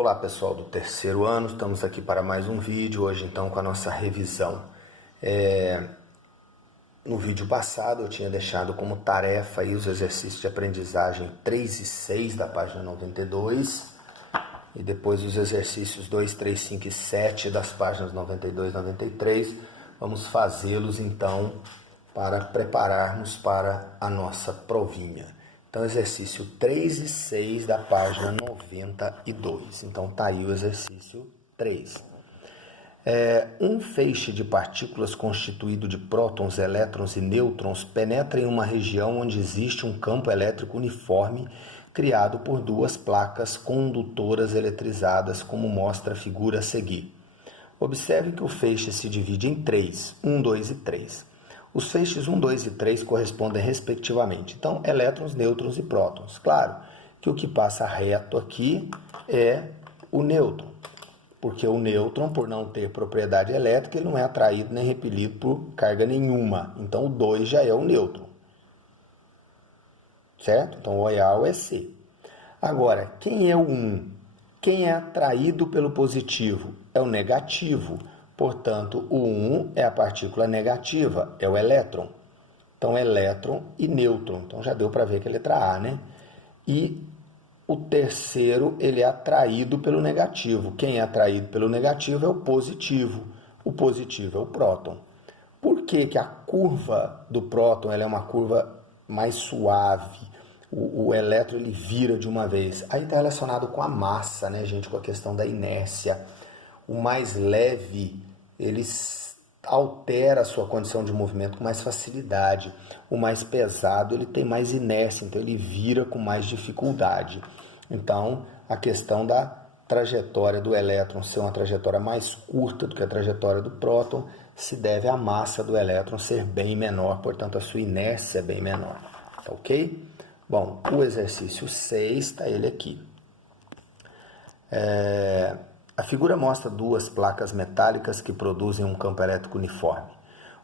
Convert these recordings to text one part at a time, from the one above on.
Olá pessoal do terceiro ano, estamos aqui para mais um vídeo, hoje então com a nossa revisão. No vídeo passado eu tinha deixado como tarefa aí os exercícios de aprendizagem 3 e 6 da página 92 e depois os exercícios 2, 3, 5 e 7 das páginas 92 e 93. Vamos fazê-los então para prepararmos para a nossa provinha. Então, exercício 3 e 6 da página 92. Então, tá aí o exercício 3. Um feixe de partículas constituído de prótons, elétrons e nêutrons penetra em uma região onde existe um campo elétrico uniforme criado por duas placas condutoras eletrizadas, como mostra a figura a seguir. Observe que o feixe se divide em três, 1, 2 e 3. Os feixes 1, 2 e 3 correspondem respectivamente. Então, elétrons, nêutrons e prótons. Claro que o que passa reto aqui é o nêutron, porque o nêutron, por não ter propriedade elétrica, ele não é atraído nem repelido por carga nenhuma. Então, o 2 já é o nêutron. Certo? Então, o é A ou é C. Agora, quem é o 1? Quem é atraído pelo positivo? É o negativo. Portanto, o 1 é a partícula negativa, é o elétron. Então, elétron e nêutron. Então, já deu para ver que é a letra A, né? E o terceiro, ele é atraído pelo negativo. Quem é atraído pelo negativo é o positivo. O positivo é o próton. Por que que a curva do próton ela é uma curva mais suave? O elétron ele vira de uma vez. Aí está relacionado com a massa, né, gente? Com a questão da inércia. O mais leve, ele altera a sua condição de movimento com mais facilidade. O mais pesado, ele tem mais inércia, então ele vira com mais dificuldade. Então, a questão da trajetória do elétron ser uma trajetória mais curta do que a trajetória do próton se deve à massa do elétron ser bem menor, portanto, a sua inércia é bem menor. Tá ok? Bom, o exercício 6 está ele aqui. A figura mostra duas placas metálicas que produzem um campo elétrico uniforme.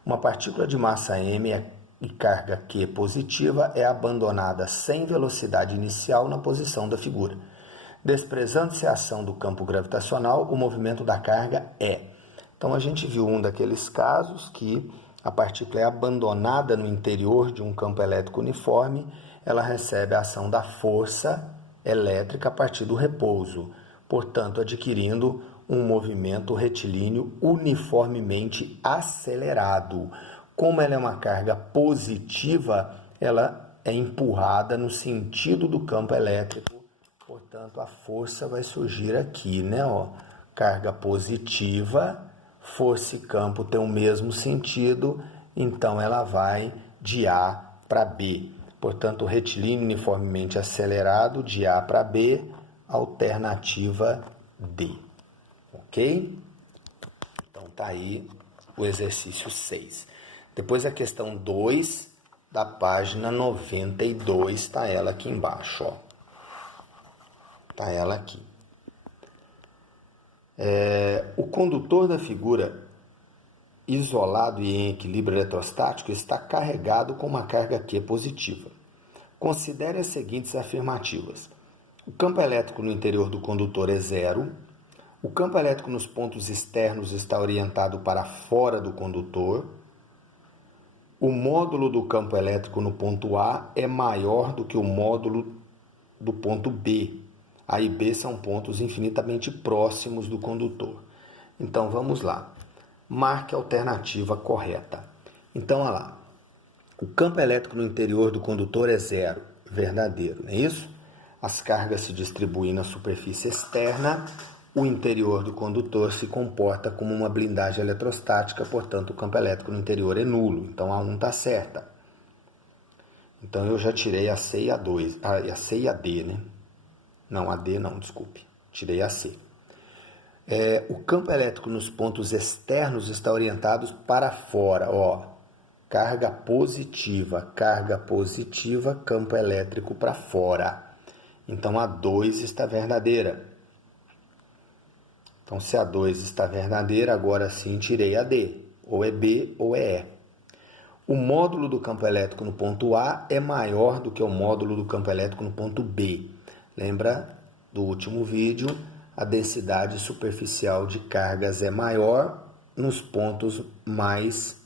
Uma partícula de massa m e carga Q positiva é abandonada sem velocidade inicial na posição da figura. Desprezando-se a ação do campo gravitacional, o movimento da carga é. Então, a gente viu um daqueles casos que a partícula é abandonada no interior de um campo elétrico uniforme, ela recebe a ação da força elétrica a partir do repouso, portanto, adquirindo um movimento retilíneo uniformemente acelerado. Como ela é uma carga positiva, ela é empurrada no sentido do campo elétrico, portanto, a força vai surgir aqui, né? Carga positiva, força e campo têm o mesmo sentido, então ela vai de A para B. Portanto, o retilíneo uniformemente acelerado de A para B, alternativa D. Ok? Então, tá aí o exercício 6. Depois a questão 2 da página 92, está ela aqui embaixo, ó. Está ela aqui. O condutor da figura isolado e em equilíbrio eletrostático está carregado com uma carga Q positiva. Considere as seguintes afirmativas. O campo elétrico no interior do condutor é zero. O campo elétrico nos pontos externos está orientado para fora do condutor. O módulo do campo elétrico no ponto A é maior do que o módulo do ponto B. A e B são pontos infinitamente próximos do condutor. Então, vamos lá. Marque a alternativa correta. Então, olha lá. O campo elétrico no interior do condutor é zero. Verdadeiro, não é isso? As cargas se distribuem na superfície externa. O interior do condutor se comporta como uma blindagem eletrostática, portanto, o campo elétrico no interior é nulo. Então, a 1 está certa. Então, eu já tirei a C e a 2. A C e a D, né? Não, a D não, desculpe. Tirei a C. O campo elétrico nos pontos externos está orientado para fora. Carga positiva, campo elétrico para fora. Então, a 2 está verdadeira. Então, se a 2 está verdadeira, agora sim tirei a D. Ou é B ou é E. O módulo do campo elétrico no ponto A é maior do que o módulo do campo elétrico no ponto B. Lembra do último vídeo? a densidade superficial de cargas é maior nos pontos mais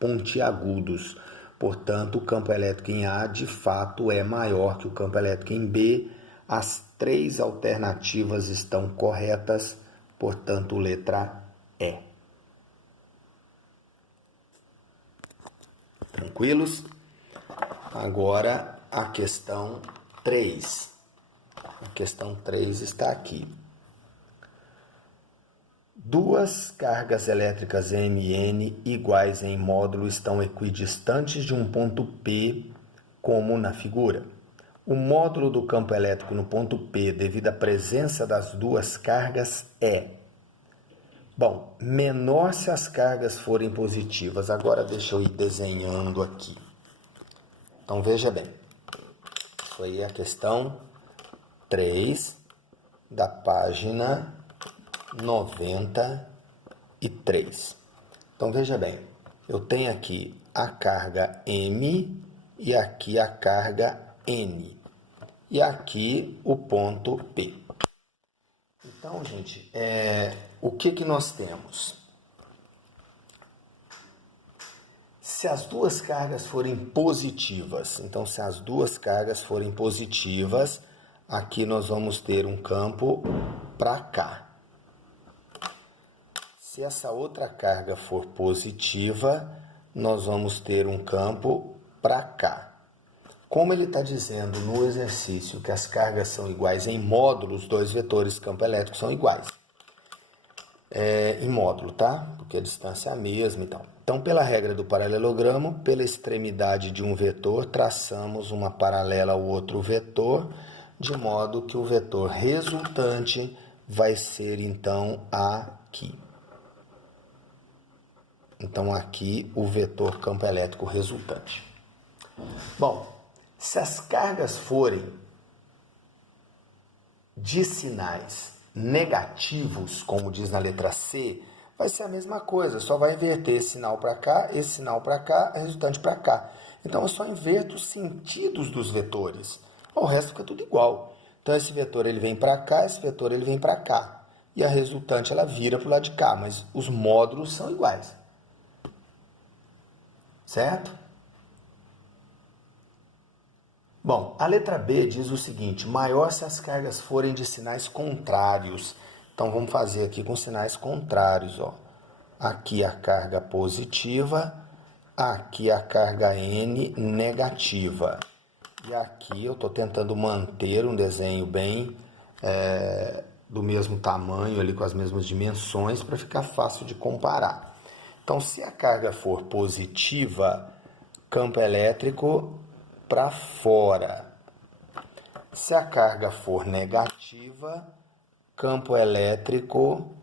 pontiagudos. Portanto, o campo elétrico em A, de fato, é maior que o campo elétrico em B. As 3 alternativas estão corretas, portanto, letra E. Tranquilos? Agora, a questão 3. A questão 3 está aqui. 2 cargas elétricas M e N iguais em módulo estão equidistantes de um ponto P, como na figura. O módulo do campo elétrico no ponto P, devido à presença das 2 cargas, é... Bom, menor se as cargas forem positivas. Agora deixa eu ir desenhando aqui. Então veja bem. Isso aí é a questão 3 da página 93. Então veja bem. Eu tenho aqui a carga M e aqui a carga N. E aqui o ponto P. Então, gente, o que nós temos? Se as 2 cargas forem positivas, então se as 2 cargas forem positivas, aqui nós vamos ter um campo para cá. Se essa outra carga for positiva, nós vamos ter um campo para cá. Como ele está dizendo no exercício que as cargas são iguais em módulo, os 2 vetores campo elétrico são iguais. Em módulo, tá? Porque a distância é a mesma e tal. Então, pela regra do paralelogramo, pela extremidade de um vetor, traçamos uma paralela ao outro vetor, de modo que o vetor resultante vai ser, então, aqui. Então, aqui o vetor campo elétrico resultante. Bom, se as cargas forem de sinais negativos, como diz na letra C, vai ser a mesma coisa, só vai inverter esse sinal para cá, resultante para cá. Então, eu só inverto os sentidos dos vetores. O resto fica tudo igual. Então, esse vetor ele vem para cá, esse vetor ele vem para cá. E a resultante ela vira para o lado de cá, mas os módulos são iguais. Certo? Bom, a letra B diz o seguinte: maior se as cargas forem de sinais contrários. Então, vamos fazer aqui com sinais contrários. Ó. Aqui a carga positiva, aqui a carga N negativa. E aqui eu estou tentando manter um desenho bem do mesmo tamanho, ali com as mesmas dimensões, para ficar fácil de comparar. Então, se a carga for positiva, campo elétrico para fora. Se a carga for negativa, campo elétrico,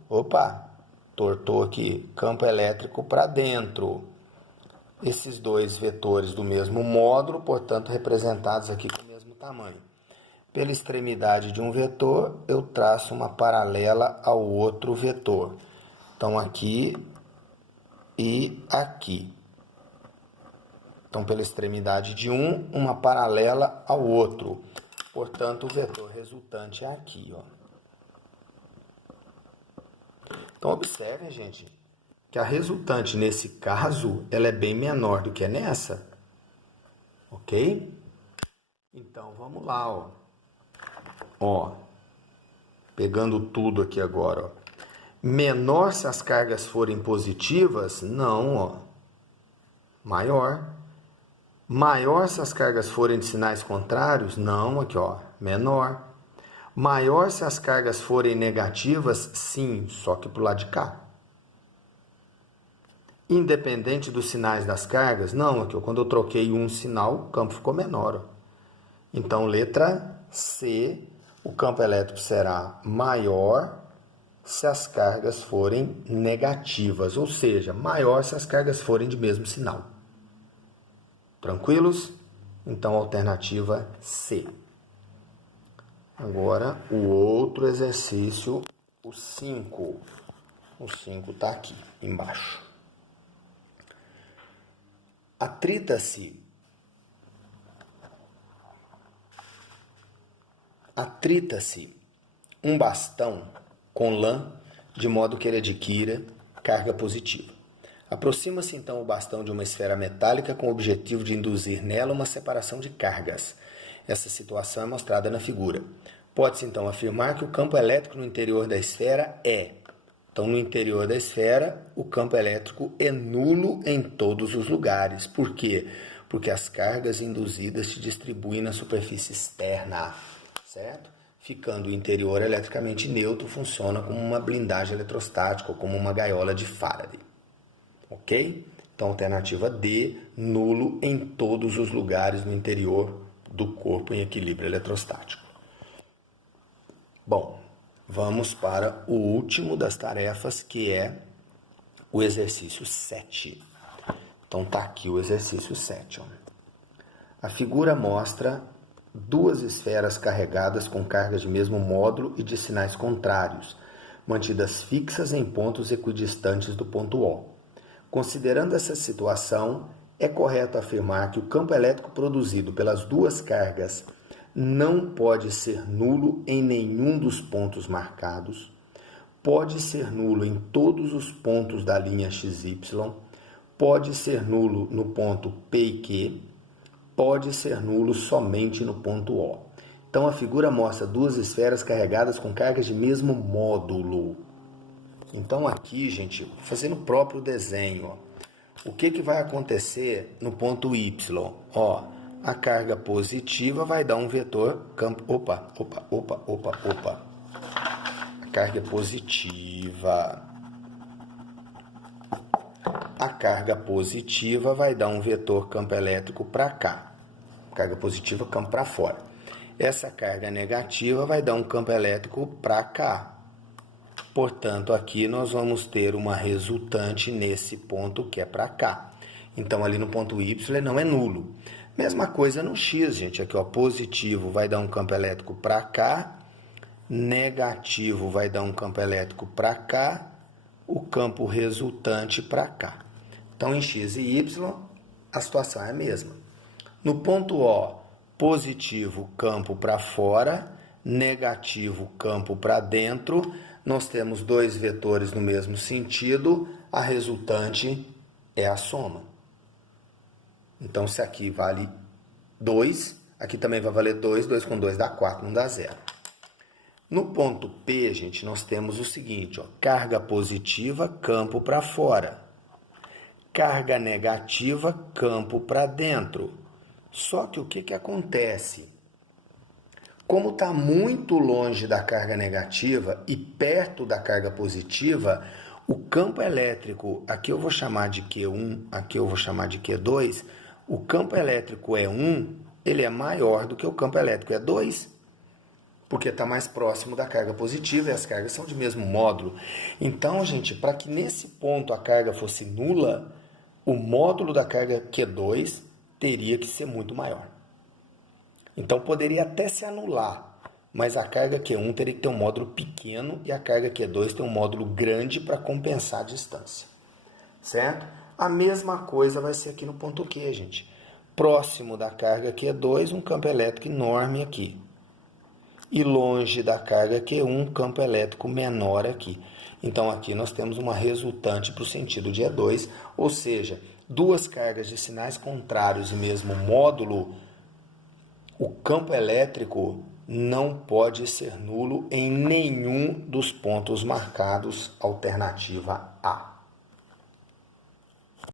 tortou aqui, campo elétrico para dentro. Esses 2 vetores do mesmo módulo, portanto, representados aqui com o mesmo tamanho. Pela extremidade de um vetor, eu traço uma paralela ao outro vetor. Então, aqui e aqui. Então, pela extremidade de um, uma paralela ao outro. Portanto, o vetor resultante é aqui. Ó. Então, observe, gente, que a resultante, nesse caso, ela é bem menor do que nessa. Ok? Então, vamos lá. Ó, pegando tudo aqui agora. Ó. Menor se as cargas forem positivas? Não, ó. Maior. Maior se as cargas forem de sinais contrários? Não, aqui ó, menor. Maior se as cargas forem negativas? Sim, só que para o lado de cá. Independente dos sinais das cargas? Não, aqui ó, quando eu troquei um sinal, o campo ficou menor. Ó. Então, letra C, o campo elétrico será maior se as cargas forem negativas, ou seja, maior se as cargas forem de mesmo sinal. Tranquilos? Então, alternativa C. Agora, o outro exercício, o 5. O 5 está aqui, embaixo. Atrita-se um bastão com lã, de modo que ele adquira carga positiva. Aproxima-se então o bastão de uma esfera metálica com o objetivo de induzir nela uma separação de cargas. Essa situação é mostrada na figura. Pode-se então afirmar que o campo elétrico no interior da esfera é. Então, no interior da esfera, o campo elétrico é nulo em todos os lugares. Por quê? Porque as cargas induzidas se distribuem na superfície externa, certo? Ficando o interior eletricamente neutro, funciona como uma blindagem eletrostática ou como uma gaiola de Faraday. Ok? Então, alternativa D, nulo em todos os lugares no interior do corpo em equilíbrio eletrostático. Bom, vamos para o último das tarefas, que é o exercício 7. Então, está aqui o exercício 7. Ó. A figura mostra duas esferas carregadas com cargas de mesmo módulo e de sinais contrários, mantidas fixas em pontos equidistantes do ponto O. Considerando essa situação, é correto afirmar que o campo elétrico produzido pelas duas cargas não pode ser nulo em nenhum dos pontos marcados, pode ser nulo em todos os pontos da linha XY, pode ser nulo no ponto P e Q, pode ser nulo somente no ponto O. Então, a figura mostra duas esferas carregadas com cargas de mesmo módulo. Então, aqui, gente, fazendo o próprio desenho, ó, o que vai acontecer no ponto Y? Ó, a carga positiva vai dar um vetor campo... Opa. A carga positiva. A carga positiva vai dar um vetor campo elétrico para cá. Carga positiva, campo para fora. Essa carga negativa vai dar um campo elétrico para cá. Portanto, aqui nós vamos ter uma resultante nesse ponto que é para cá. Então, ali no ponto Y ele não é nulo. Mesma coisa no X, gente. Aqui, ó, positivo vai dar um campo elétrico para cá, negativo vai dar um campo elétrico para cá, o campo resultante para cá. Então, em X e Y, a situação é a mesma. No ponto O, positivo, campo para fora, negativo, campo para dentro. Nós temos dois vetores no mesmo sentido, a resultante é a soma. Então, se aqui vale 2, aqui também vai valer 2, 2 com 2 dá 4, não dá 0. No ponto P, gente, nós temos o seguinte, ó, carga positiva, campo para fora. Carga negativa, campo para dentro. Só que o que acontece? Como está muito longe da carga negativa e perto da carga positiva, o campo elétrico, aqui eu vou chamar de Q1, aqui eu vou chamar de Q2, o campo elétrico E1, ele é maior do que o campo elétrico E2, porque está mais próximo da carga positiva e as cargas são de mesmo módulo. Então, gente, para que nesse ponto a carga fosse nula, o módulo da carga Q2 teria que ser muito maior. Então, poderia até se anular, mas a carga Q1 teria que ter um módulo pequeno e a carga Q2 tem um módulo grande para compensar a distância. Certo? A mesma coisa vai ser aqui no ponto Q, gente. Próximo da carga Q2, um campo elétrico enorme aqui. E longe da carga Q1, um campo elétrico menor aqui. Então, aqui nós temos uma resultante para o sentido de E2, ou seja, duas cargas de sinais contrários e mesmo módulo, o campo elétrico não pode ser nulo em nenhum dos pontos marcados, alternativa A.